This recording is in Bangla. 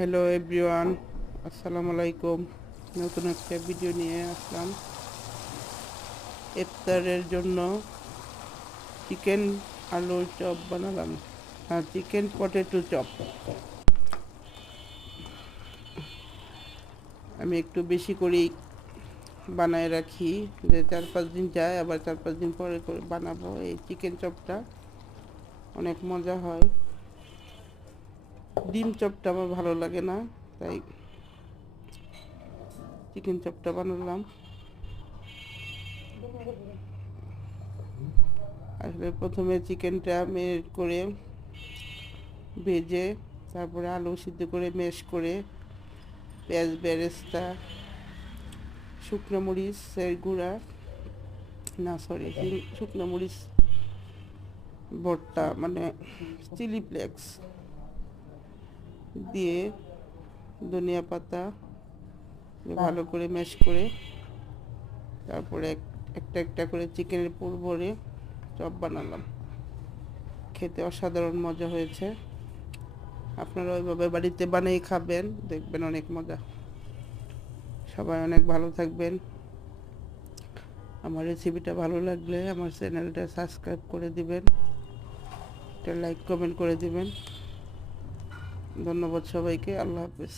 হ্যালো এভরিওয়ান, আসসালামু আলাইকুম। নতুন একটা ভিডিও নিয়ে আসলাম। ইফতারের জন্য চিকেন আলুর চপ বানালাম। Chicken potato chop. আমি একটু বেশি করেই বানায় রাখি, যে 4-5 দিন যায়, আবার 4-5 দিন পরে করে বানাবো। এই চিকেন চপটা অনেক মজা হয়। ডিম চপটা আমার ভালো লাগে না, তাই চিকেন চপটা বানালাম। আসলে প্রথমে চিকেনটা মেরিনেট করে ভেজে, তারপরে আলু সিদ্ধ করে ম্যাশ করে, পেঁয়াজ বেরেস্তা, শুকনো মরিচের গুঁড়া, না সরি, শুকনো মরিচ ভর্তা মানে চিলি ফ্লেক্স দিয়ে, ধনিয়া পাতা ভালো করে ম্যাশ করে, তারপরে একটা একটা করে চিকেনের পুর ভরে চপ বানালাম। খেতে অসাধারণ মজা হয়েছে। আপনারা ওইভাবে বাড়িতে বানিয়ে খাবেন, দেখবেন অনেক মজা। সবাই অনেক ভালো থাকবেন। আমার রেসিপিটা ভালো লাগলে আমার চ্যানেলটা সাবস্ক্রাইব করে দিবেন, একটা লাইক কমেন্ট করে দিবেন। ধন্যবাদ সবাইকে। আল্লাহ হাফেজ।